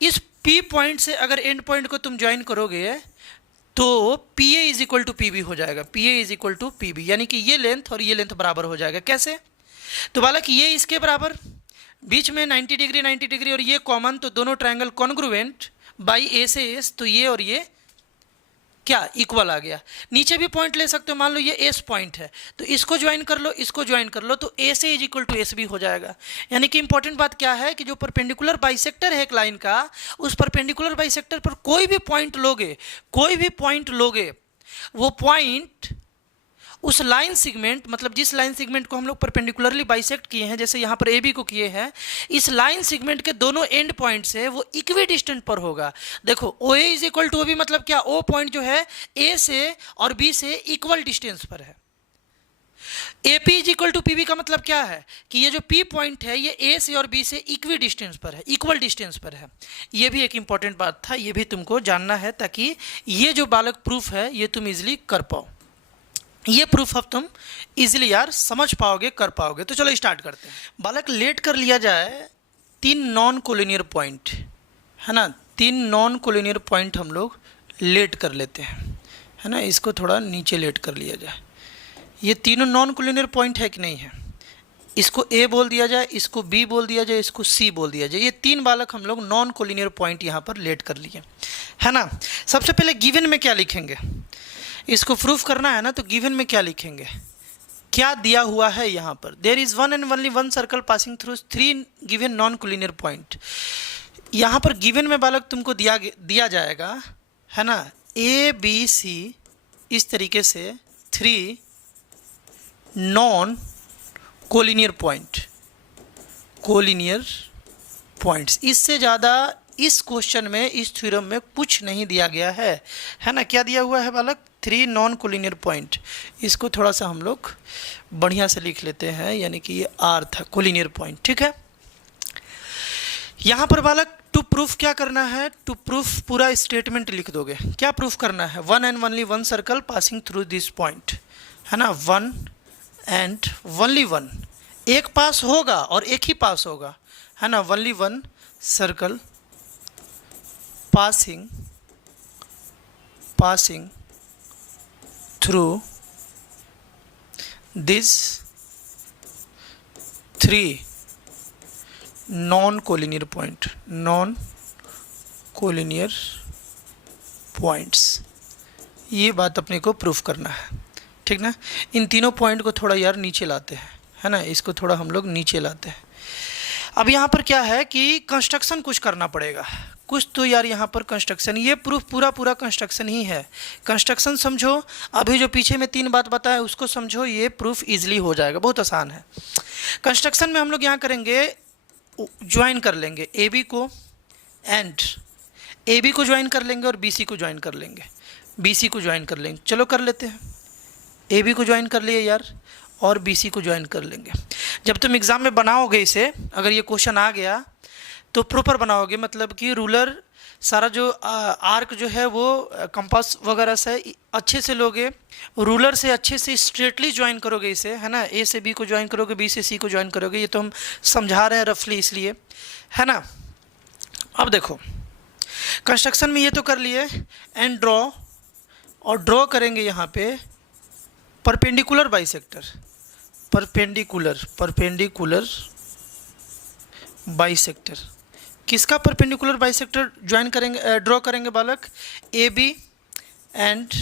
इस पी पॉइंट से अगर एंड पॉइंट को तुम ज्वाइन करोगे तो P A is equal to P B हो जाएगा, P A is equal to P B, यानी कि ये लेंथ और ये लेंथ बराबर हो जाएगा। कैसे? तो बालक ये इसके बराबर, बीच में 90 डिग्री 90 डिग्री और ये कॉमन, तो दोनों ट्रायंगल कॉन्ग्रुएंट बाई ए से एस, तो ये और ये क्या इक्वल आ गया। नीचे भी पॉइंट ले सकते हो, मान लो ये एस पॉइंट है तो इसको ज्वाइन कर लो, इसको ज्वाइन कर लो, तो ए से इज इक्वल टू एस भी हो जाएगा। यानी कि इंपॉर्टेंट बात क्या है कि जो परपेंडिकुलर बाइसेक्टर है एक लाइन का, उस परपेंडिकुलर बाइसेक्टर पर कोई भी पॉइंट लोगे, कोई भी पॉइंट लोगे, वो पॉइंट उस लाइन सेगमेंट, मतलब जिस लाइन सेगमेंट को हम लोग परपेंडिकुलरली बाइसेक्ट किए हैं, जैसे यहाँ पर ए बी को किए हैं, इस लाइन सेगमेंट के दोनों एंड पॉइंट से वो इक्वी डिस्टेंट पर होगा। देखो O A is equal to O B, मतलब क्या, ओ पॉइंट जो है ए से और बी से इक्वल डिस्टेंस पर है। A P is equal to P B का मतलब क्या है कि ये जो पी पॉइंट है ये ए से और बी से इक्वी डिस्टेंस पर है, इक्वल डिस्टेंस पर है। ये भी एक इंपॉर्टेंट बात था, ये भी तुमको जानना है ताकि ये जो बालक प्रूफ है ये तुम इजिली कर पाओ। ये प्रूफ अब तुम इजीली यार समझ पाओगे, कर पाओगे। तो चलो स्टार्ट करते हैं। बालक लेट कर लिया जाए 3 नॉन कोलिनियर पॉइंट, है ना, 3 नॉन कोलिनियर पॉइंट हम लोग लेट कर लेते हैं, है ना। इसको थोड़ा नीचे लेट कर लिया जाए। ये तीनों नॉन कोलिनियर पॉइंट है कि नहीं है, इसको ए बोल दिया जाए, इसको बी बोल दिया जाए, इसको सी बोल दिया जाए। ये 3 बालक हम लोग नॉन कोलिनियर पॉइंट यहाँ पर लेट कर लिए, है ना। सबसे पहले गिवन में क्या लिखेंगे, इसको प्रूफ करना है ना, तो गिवन में क्या लिखेंगे, क्या दिया हुआ है यहाँ पर। There is one and only one circle passing through 3 given non collinear point. यहाँ पर गिवन में बालक तुमको दिया जाएगा, है ना, ए बी सी, इस तरीके से 3 नॉन कोलिनियर पॉइंट्स। इससे ज़्यादा इस क्वेश्चन में, इस थ्योरम में कुछ नहीं दिया गया है ना। क्या दिया हुआ है बालक, 3 नॉन कोलिनियर पॉइंट। इसको थोड़ा सा हम लोग बढ़िया से लिख लेते हैं, यानी कि ये आर था, कोलिनियर पॉइंट, ठीक है। यहाँ पर बालक टू प्रूफ क्या करना है, टू प्रूफ पूरा स्टेटमेंट लिख दोगे। क्या प्रूफ करना है, one and only one circle passing through this point, है ना, वन एंड ओनली वन, एक पास होगा और एक ही पास होगा, है ना, only one circle passing through these 3 non-collinear points। ये बात अपने को प्रूफ करना है, ठीक ना। इन तीनों पॉइंट को थोड़ा यार नीचे लाते हैं, है ना, इसको थोड़ा हम लोग नीचे लाते हैं। अब यहाँ पर क्या है कि कंस्ट्रक्शन कुछ करना पड़ेगा, कुछ तो यार यहाँ पर कंस्ट्रक्शन, ये प्रूफ पूरा कंस्ट्रक्शन ही है। कंस्ट्रक्शन समझो, अभी जो पीछे में 3 बात बताया उसको समझो, ये प्रूफ इजीली हो जाएगा, बहुत आसान है। कंस्ट्रक्शन में हम लोग यहाँ करेंगे, ज्वाइन कर लेंगे ए बी को, एंड ए बी को ज्वाइन कर लेंगे और बी सी को ज्वाइन कर लेंगे, बी सी को ज्वाइन कर लेंगे। चलो कर लेते हैं, ए बी को ज्वाइन कर लिए यार और बी सी को ज्वाइन कर लेंगे। जब तुम एग्ज़ाम में बनाओगे इसे, अगर ये क्वेश्चन आ गया तो प्रॉपर बनाओगे, मतलब कि रूलर सारा जो आर्क जो है वो कंपास वगैरह से अच्छे से लोगे, रूलर से अच्छे से स्ट्रेटली ज्वाइन करोगे इसे, है ना। ए से बी को ज्वाइन करोगे, बी से सी को ज्वाइन करोगे, ये तो हम समझा रहे हैं रफली इसलिए, है ना। अब देखो कंस्ट्रक्शन में ये तो कर लिए, एंड ड्रॉ, और ड्रॉ करेंगे यहाँ पे परपेंडिकुलर बाइसेक्टर, परपेंडिकुलर बाइसेक्टर। किसका परपेंडिकुलर बाइसेक्टर ज्वाइन करेंगे, ड्रॉ करेंगे बालक, A B and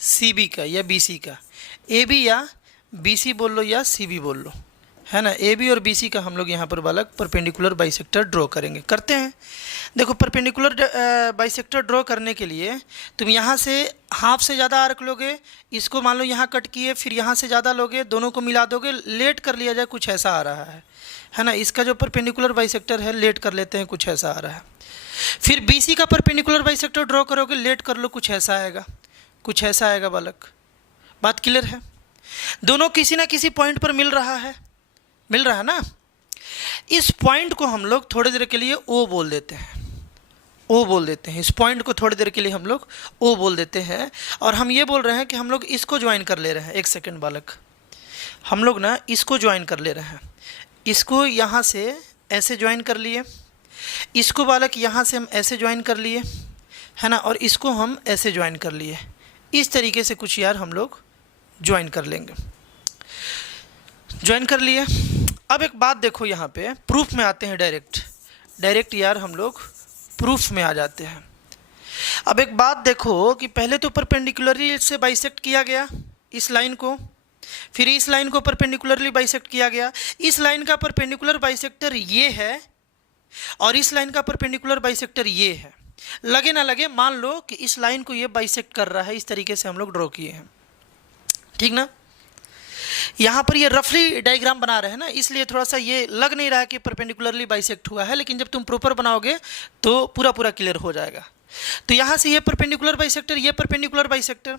C B का या बी सी का, ए बी या बी सी बोल लो या सी बी बोल लो, है ना। ए बी और बी सी का हम लोग यहाँ पर बालक परपेंडिकुलर बाइसेक्टर ड्रॉ करेंगे, करते हैं। देखो परपेंडिकुलर बाइसेक्टर ड्रॉ करने के लिए तुम यहाँ से हाफ से ज़्यादा आर्क लोगे, इसको मान लो यहाँ कट किए, फिर यहाँ से ज़्यादा लोगे, दोनों को मिला दोगे, लेट कर लिया जाए, कुछ ऐसा आ रहा है ना। इसका जो परपेंडिकुलर बाइसेक्टर है लेट कर लेते हैं, कुछ ऐसा आ रहा है। फिर बी सी का परपेंडिकुलर बाइसेक्टर ड्रॉ करोगे, लेट कर लो, कुछ ऐसा आएगा, कुछ ऐसा आएगा बालक। बात क्लियर है। दोनों किसी ना किसी पॉइंट पर मिल रहा है, मिल रहा है ना। इस पॉइंट को हम लोग थोड़ी देर के लिए ओ बोल देते हैं, ओ बोल देते हैं। इस पॉइंट को थोड़ी देर के लिए हम लोग ओ बोल देते हैं, और हम ये बोल रहे हैं कि हम लोग इसको ज्वाइन कर ले रहे हैं। एक सेकंड बालक, हम लोग ना इसको ज्वाइन कर ले रहे हैं, इसको यहाँ से ऐसे ज्वाइन कर लिए, इसको बालक यहाँ से हम ऐसे ज्वाइन कर लिए, है ना, और इसको हम ऐसे ज्वाइन कर लिए। इस तरीके से कुछ यार हम लोग ज्वाइन कर लेंगे, ज्वाइन कर लिए। अब एक बात देखो, यहाँ पे प्रूफ में आते हैं, डायरेक्ट यार हम लोग प्रूफ में आ जाते हैं। अब एक बात देखो कि पहले तो परपेंडिकुलरली से बाइसेक्ट किया गया इस लाइन को, फिर इस लाइन को परपेंडिकुलरली बाइसेक्ट किया गया। इस लाइन का परपेंडिकुलर बाइसेक्टर ये है और इस लाइन का परपेंडिकुलर बाइसेक्टर ये है। लगे ना लगे, मान लो कि इस लाइन को ये बाइसेक्ट कर रहा है, इस तरीके से हम लोग ड्रॉ किए हैं, ठीक ना। यहाँ पर ये रफली डायग्राम बना रहे हैं ना, इसलिए थोड़ा सा ये लग नहीं रहा है कि परपेंडिकुलरली बाइसेक्ट हुआ है, लेकिन जब तुम प्रॉपर बनाओगे तो पूरा पूरा क्लियर हो जाएगा। तो यहाँ से ये परपेंडिकुलर बाइसेक्टर, ये परपेंडिकुलर बाइसेक्टर।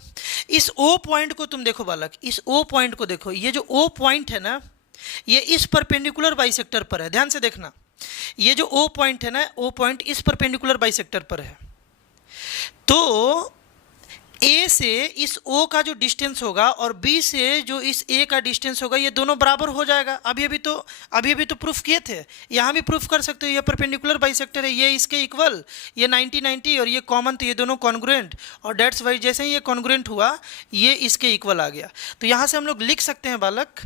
इस ओ पॉइंट को तुम देखो बालक, इस ओ पॉइंट को देखो, ये जो ओ पॉइंट है ना, ये इस परपेंडिकुलर बाइसेक्टर पर है। ध्यान से देखना, ये जो ओ पॉइंट है ना, ओ पॉइंट इस परपेंडिकुलर बाइसेक्टर पर है। तो ए से इस ओ का जो डिस्टेंस होगा और बी से जो इस ए का डिस्टेंस होगा, ये दोनों बराबर हो जाएगा। अभी अभी तो प्रूफ किए थे, यहाँ भी प्रूफ कर सकते हो। ये परपेंडिकुलर बाइसेक्टर है, ये इसके इक्वल, ये 90-90 और ये कॉमन, तो ये दोनों कॉन्ग्रुएंट, और डेट्स वाइज जैसे ही ये कॉन्ग्रुएंट हुआ, ये इसके इक्वल आ गया। तो यहाँ से हम लोग लिख सकते हैं बालक,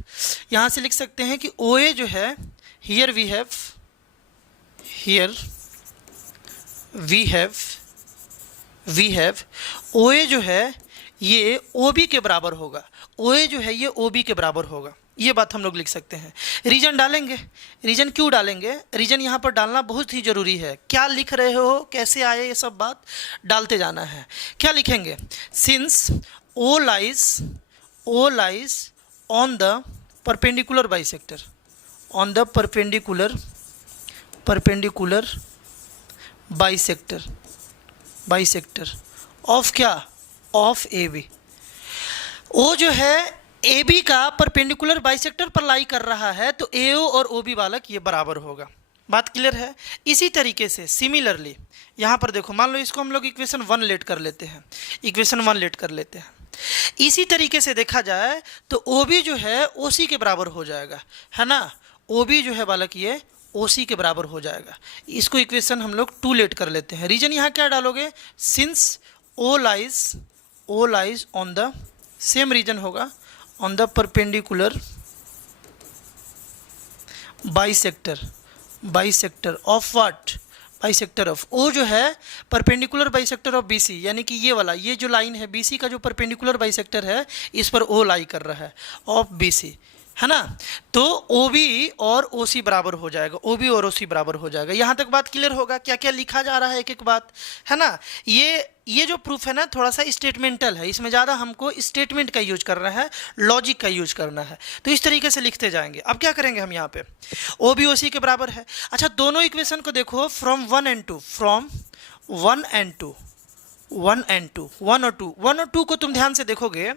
यहाँ से लिख सकते हैं कि ओ ए जो है, हियर वी हैव ओ ए जो है ये ओ बी के बराबर होगा, ओ ए जो है ये ओ बी के बराबर होगा। ये बात हम लोग लिख सकते हैं। रीजन डालेंगे, रीजन क्यों डालेंगे, रीजन यहाँ पर डालना बहुत ही ज़रूरी है। क्या लिख रहे हो, कैसे आए, ये सब बात डालते जाना है। क्या लिखेंगे, since O lies on the perpendicular bisector, on the perpendicular bisector of क्या, ऑफ ए बी। ओ जो है ए बी का परपेंडिकुलर बाइसेक्टर पर लाई कर रहा है, तो ए ओ और ओ बी बालक ये बराबर होगा। बात क्लियर है। इसी तरीके से सिमिलरली यहाँ पर देखो, मान लो इसको हम लोग इक्वेशन 1 लेट कर लेते हैं, इक्वेशन 1 लेट कर लेते हैं। इसी तरीके से देखा जाए तो ओ बी जो है ओ सी के बराबर हो जाएगा, है ना। ओ बी जो है बालक ये ओ सी के बराबर हो जाएगा। इसको इक्वेशन हम लोग 2 लेट कर लेते हैं। रीजन यहाँ क्या डालोगे, since O lies on the, same region होगा, on the perpendicular bisector of what, bisector of O जो है perpendicular bisector of B C, यानी कि ये वाला, ये जो लाइन है बी सी का जो परपेंडिकुलर बाइसेक्टर है, इस पर ओ लाई कर रहा है, ऑफ बी सी, है ना। तो ओ बी और ओ सी बराबर हो जाएगा, ओ बी और ओ सी बराबर हो जाएगा। यहाँ तक बात क्लियर होगा, क्या क्या लिखा जा रहा है, एक एक बात, है ना। ये जो प्रूफ है ना, थोड़ा सा स्टेटमेंटल है, इसमें ज़्यादा हमको स्टेटमेंट का यूज करना है, लॉजिक का यूज करना है। तो इस तरीके से लिखते जाएंगे। अब क्या करेंगे हम यहाँ पे, ओ बी ओ सी के बराबर है। अच्छा, दोनों इक्वेशन को देखो, फ्रॉम 1 and 2 को तुम ध्यान से देखोगे,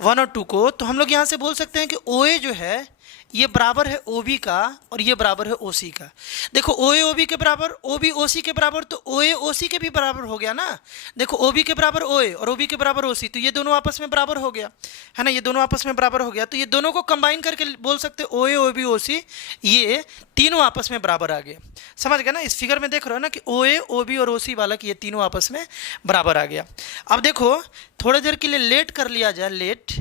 1 और 2 को, तो हम लोग यहाँ से बोल सकते हैं कि ओ ए जो है ये बराबर है ओ बी का और ये बराबर है ओ सी का। देखो ओ ए ओ बी के बराबर, ओ बी ओ सी के बराबर, तो ओ ए ओ सी के भी बराबर हो गया ना। देखो ओ बी के बराबर ओ ए और ओ बी के बराबर ओ सी, तो ये दोनों आपस में बराबर हो गया, है ना, ये दोनों आपस में बराबर हो गया। तो ये दोनों को कंबाइन करके बोल सकते ओ ए ओ बी ओ सी, ये तीनों आपस में बराबर आ गए। समझ गए ना, इस फिगर में देख रहे हो ना कि ओ ए ओ बी और ओ सी वाला, कि ये तीनों आपस में बराबर आ गया। अब देखो थोड़ी देर के लिए लेट कर लिया जाए, let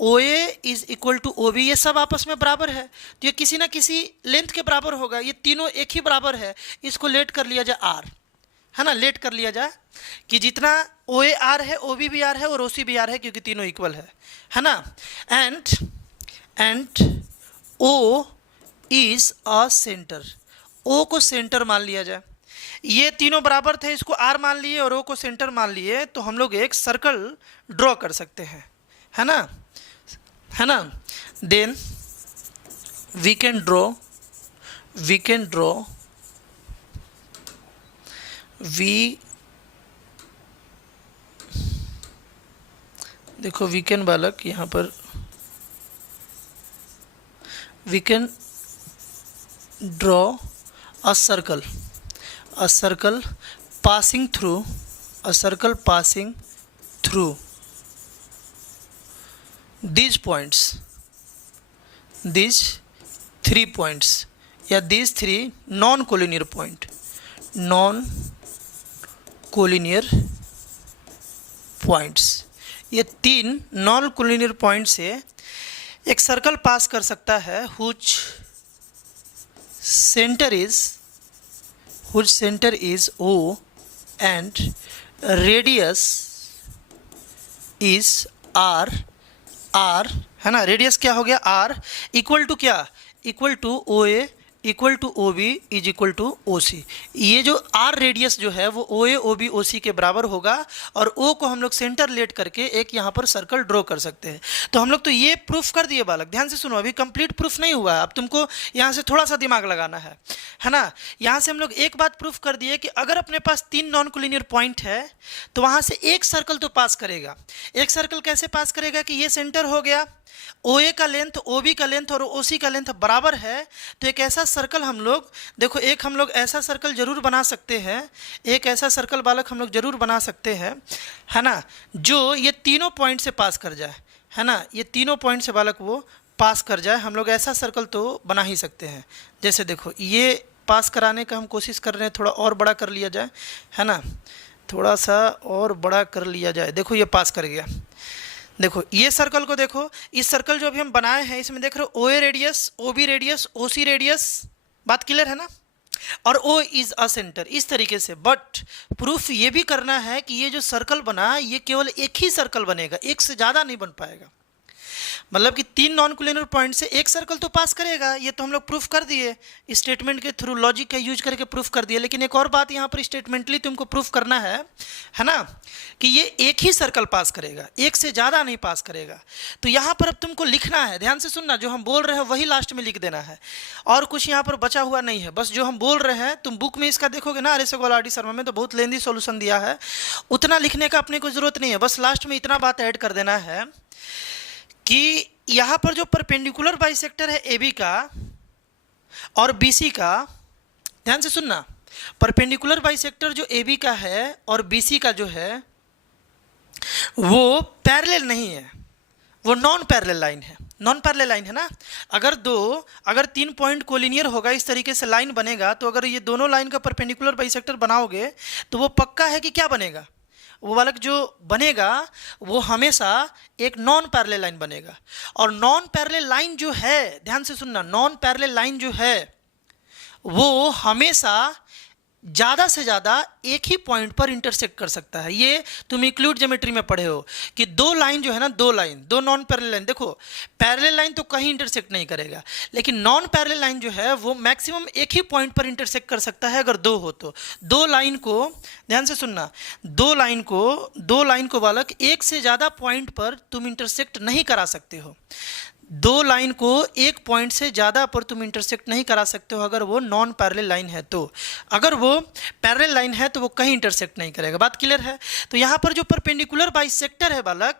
O A is equal to O B, ये सब आपस में बराबर है, तो ये किसी ना किसी लेंथ के बराबर होगा, ये तीनों एक ही बराबर है। इसको लेट कर लिया जाए आर, है ना, लेट कर लिया जाए कि जितना ओ ए आर है, ओ बी भी आर है और ओ सी भी आर है, क्योंकि तीनों इक्वल है ना। And O is a centre, O को सेंटर मान लिया जाए। ये तीनों बराबर थे, इसको आर मान लिए और ओ को सेंटर मान लिए, तो हम लोग एक सर्कल ड्रॉ कर सकते हैं, है ना, है ना। Then we can draw we देखो वी कैन बालक यहाँ पर we can draw a circle passing through these points, these 3 points या these 3 non-collinear points, ये 3 non-collinear point से एक सर्कल पास कर सकता है whose center is O and radius is R, है ना, रेडियस क्या हो गया R, इक्वल टू क्या, equal to O A equal to O B is equal to O C. ये जो आर रेडियस जो है वो ओ ए ओ बी ओ सी के बराबर होगा और ओ को हम लोग सेंटर लेट करके एक यहाँ पर सर्कल ड्रॉ कर सकते हैं। तो हम लोग तो ये प्रूफ कर दिए बालक, ध्यान से सुनो, अभी कंप्लीट प्रूफ नहीं हुआ है, अब तुमको यहाँ से थोड़ा सा दिमाग लगाना है ना। यहाँ से हम लोग एक बात प्रूफ कर दिए कि अगर अपने पास 3 नॉन कोलिनियर पॉइंट है तो वहाँ से एक सर्कल तो पास करेगा। एक सर्कल कैसे पास करेगा कि ये सेंटर हो गया, ओ ए का लेंथ ओ बी का लेंथ और ओ सी का लेंथ बराबर है, तो एक ऐसा सर्कल हम लोग देखो, एक हम लोग ऐसा सर्कल जरूर बना सकते हैं, एक ऐसा सर्कल बालक हम लोग जरूर बना सकते हैं, है ना, जो ये तीनों पॉइंट से पास कर जाए, है ना, ये तीनों पॉइंट से बालक वो पास कर जाए। हम लोग ऐसा सर्कल तो बना ही सकते हैं। जैसे देखो ये पास कराने का हम कोशिश कर रहे हैं, थोड़ा और बड़ा कर लिया जाए, है ना, थोड़ा सा और बड़ा कर लिया जाए। देखो ये पास कर गया, देखो ये सर्कल को देखो, इस सर्कल जो अभी हम बनाए हैं इसमें देख रहे हो O A radius O B radius O C radius, बात क्लियर है ना, और ओ इज अ सेंटर, इस तरीके से। बट प्रूफ ये भी करना है कि ये जो सर्कल बना ये केवल एक ही सर्कल बनेगा, एक से ज़्यादा नहीं बन पाएगा। मतलब कि 3 नॉन कोलिनियर पॉइंट से एक सर्कल तो पास करेगा, ये तो हम लोग प्रूफ कर दिए, स्टेटमेंट के थ्रू लॉजिक का यूज करके प्रूफ कर दिए। लेकिन एक और बात यहाँ पर स्टेटमेंटली तुमको प्रूफ करना है ना, कि ये एक ही सर्कल पास करेगा, एक से ज़्यादा नहीं पास करेगा। तो यहाँ पर अब तुमको लिखना है, ध्यान से सुनना, जो हम बोल रहे हैं वही लास्ट में लिख देना है, और कुछ यहाँ पर बचा हुआ नहीं है। बस जो हम बोल रहे हैं तुम बुक में इसका देखोगे ना, RS अग्रवाल RD शर्मा में तो बहुत लेंदी सॉल्यूशन दिया है, उतना लिखने का अपने को जरूरत नहीं है। बस लास्ट में इतना बात ऐड कर देना है कि यहाँ पर जो परपेंडिकुलर बाइसेक्टर है AB का और BC का, ध्यान से सुनना, परपेंडिकुलर बाइसेक्टर जो AB का है और BC का जो है वो पैरेलल नहीं है, वो नॉन पैरेलल लाइन है, नॉन पैरेलल लाइन है ना। अगर 3 पॉइंट कोलिनियर होगा, इस तरीके से लाइन बनेगा, तो अगर ये दोनों लाइन का परपेंडिकुलर बाइसेक्टर बनाओगे तो वो पक्का है कि क्या बनेगा, वो वाला जो बनेगा वो हमेशा एक नॉन पैरेलल लाइन बनेगा। और नॉन पैरेलल लाइन जो है, ध्यान से सुनना, नॉन पैरेलल लाइन जो है वो हमेशा ज़्यादा से ज़्यादा एक ही पॉइंट पर इंटरसेक्ट कर सकता है। ये तुम यूक्लिड ज्योमेट्री में पढ़े हो कि दो लाइन जो है ना, दो नॉन पैरेलल लाइन, देखो पैरेलल लाइन तो कहीं इंटरसेक्ट नहीं करेगा, लेकिन नॉन पैरेलल लाइन जो है वो मैक्सिमम एक ही पॉइंट पर इंटरसेक्ट कर सकता है अगर दो हो तो। दो लाइन को, ध्यान से सुनना, दो लाइन को बालक एक से ज़्यादा पॉइंट पर तुम इंटरसेक्ट नहीं करा सकते हो। दो लाइन को एक पॉइंट से ज़्यादा पर तुम इंटरसेक्ट नहीं करा सकते हो अगर वो नॉन पैरेलल लाइन है तो। अगर वो पैरेलल लाइन है तो वो कहीं इंटरसेक्ट नहीं करेगा, बात क्लियर है। तो यहाँ पर जो परपेंडिकुलर बाइसेक्टर है बालक,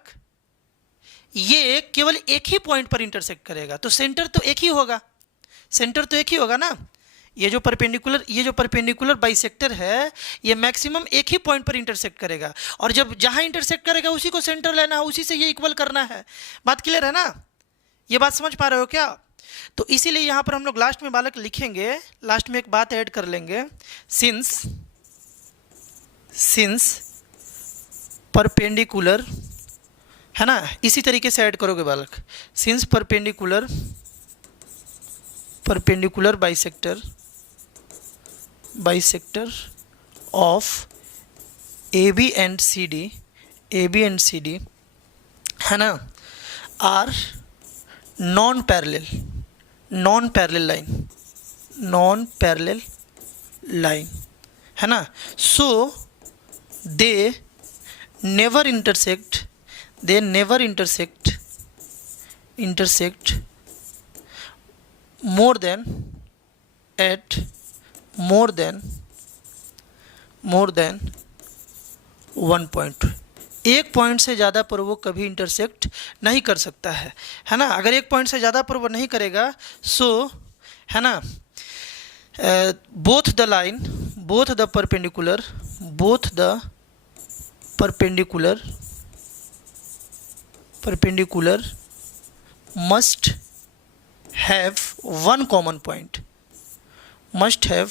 ये केवल एक ही पॉइंट पर इंटरसेक्ट करेगा, तो सेंटर तो एक ही होगा, ना। ये जो परपेंडिकुलर बाइसेक्टर है ये मैक्सिमम एक ही पॉइंट पर इंटरसेक्ट करेगा, और जब जहाँ इंटरसेक्ट करेगा उसी को सेंटर लेना है, उसी से ये इक्वल करना है, बात क्लियर है ना। ये बात समझ पा रहे हो क्या। तो इसीलिए यहाँ पर हम लोग लास्ट में बालक लिखेंगे, लास्ट में एक बात ऐड कर लेंगे, सिंस परपेंडिकुलर, है ना, इसी तरीके से ऐड करोगे बालक, since perpendicular bisector of AB and CD, है ना, are non parallel, non parallel line, non parallel line, है ना। So they never intersect, they never intersect more than at more than 1 point, एक पॉइंट से ज़्यादा पर वो कभी इंटरसेक्ट नहीं कर सकता है ना। अगर एक पॉइंट से ज़्यादा पर वो नहीं करेगा, सो है ना, both the line, both the perpendicular, both the perpendicular must have one common point, must have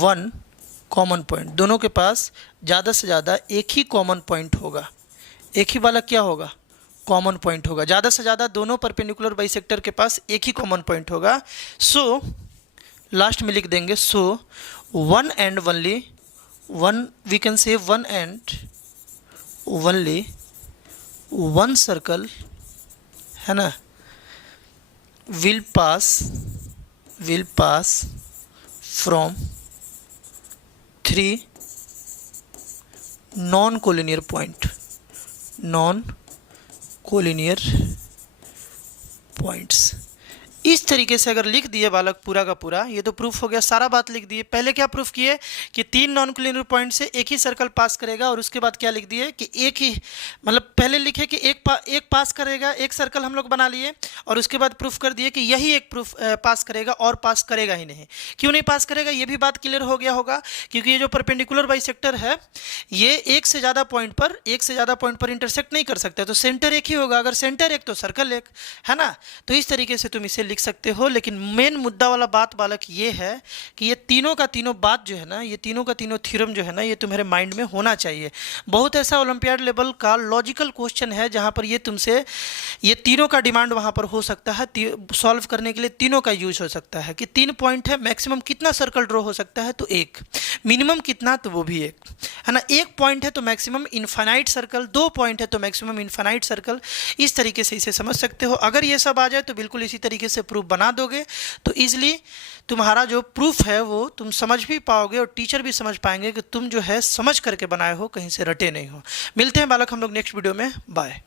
one common point. दोनों के पास ज़्यादा से ज़्यादा एक ही कॉमन पॉइंट होगा, एक ही वाला क्या होगा, कॉमन पॉइंट होगा। ज़्यादा से ज़्यादा दोनों परपेंडिकुलर बाइसेक्टर के पास एक ही कॉमन पॉइंट होगा। सो लास्ट में लिख देंगे, so one and only one, we can say one and only one circle, है ना, will pass from 3 non-collinear points। इस तरीके से अगर लिख दिए बालक पूरा का पूरा, ये तो प्रूफ हो गया, सारा बात लिख दिए। पहले क्या प्रूफ किए कि 3 नॉन कोलिनियर पॉइंट से एक ही सर्कल पास करेगा, और उसके बाद क्या लिख दिए कि एक ही, मतलब पहले लिखे कि एक पास करेगा, एक सर्कल हम लोग बना लिए, और उसके बाद प्रूफ कर दिए कि यही एक प्रूफ पास करेगा और पास करेगा ही नहीं। क्यों नहीं पास करेगा, ये भी बात क्लियर हो गया होगा, क्योंकि ये जो परपेंडिकुलर बाइसेक्टर है ये एक से ज़्यादा पॉइंट पर इंटरसेक्ट नहीं कर सकता, तो सेंटर एक ही होगा। अगर सेंटर एक तो सर्कल एक, है ना। तो इस तरीके से तुम इसे लिख सकते हो। लेकिन मेन मुद्दा वाला बात बालक ये है कि ये तीनों का तीनों बात जो है ना, ये तीनों का तीनों थ्योरम जो है ना, ये तुम्हारे माइंड में होना चाहिए। बहुत ऐसा ओलंपियाड लेवल का लॉजिकल क्वेश्चन है जहां पर ये तुमसे ये तीनों का डिमांड वहां पर हो सकता है, सॉल्व करने के लिए तीनों का यूज हो सकता है कि 3 पॉइंट है, मैक्सिमम कितना सर्कल ड्रॉ हो सकता है, तो एक, मिनिमम कितना, तो वो भी एक, है ना। 1 पॉइंट है तो मैक्सिमम इनफाइनाइट सर्कल, 2 पॉइंट है तो मैक्सिमम इनफाइनाइट सर्कल। इस तरीके से इसे समझ सकते हो। अगर ये सब आ जाए तो बिल्कुल इसी तरीके से प्रूफ बना दोगे तो इजीली तुम्हारा जो प्रूफ है वो तुम समझ भी पाओगे, और टीचर भी समझ पाएंगे कि तुम जो है समझ करके बनाए हो, कहीं से रटे नहीं हो। मिलते हैं बालक हम लोग नेक्स्ट वीडियो में। बाय।